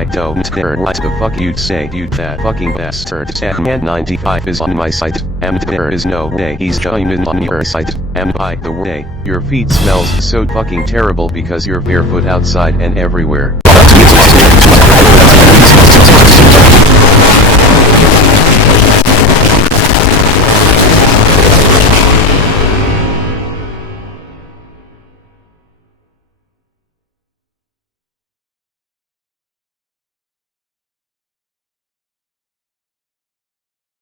I don't care what the fuck you'd say, you that fucking bastard. Man 95 is on my site, and there is no way he's joining on your site. And by the way, your feet smells so fucking terrible because you're barefoot outside and everywhere.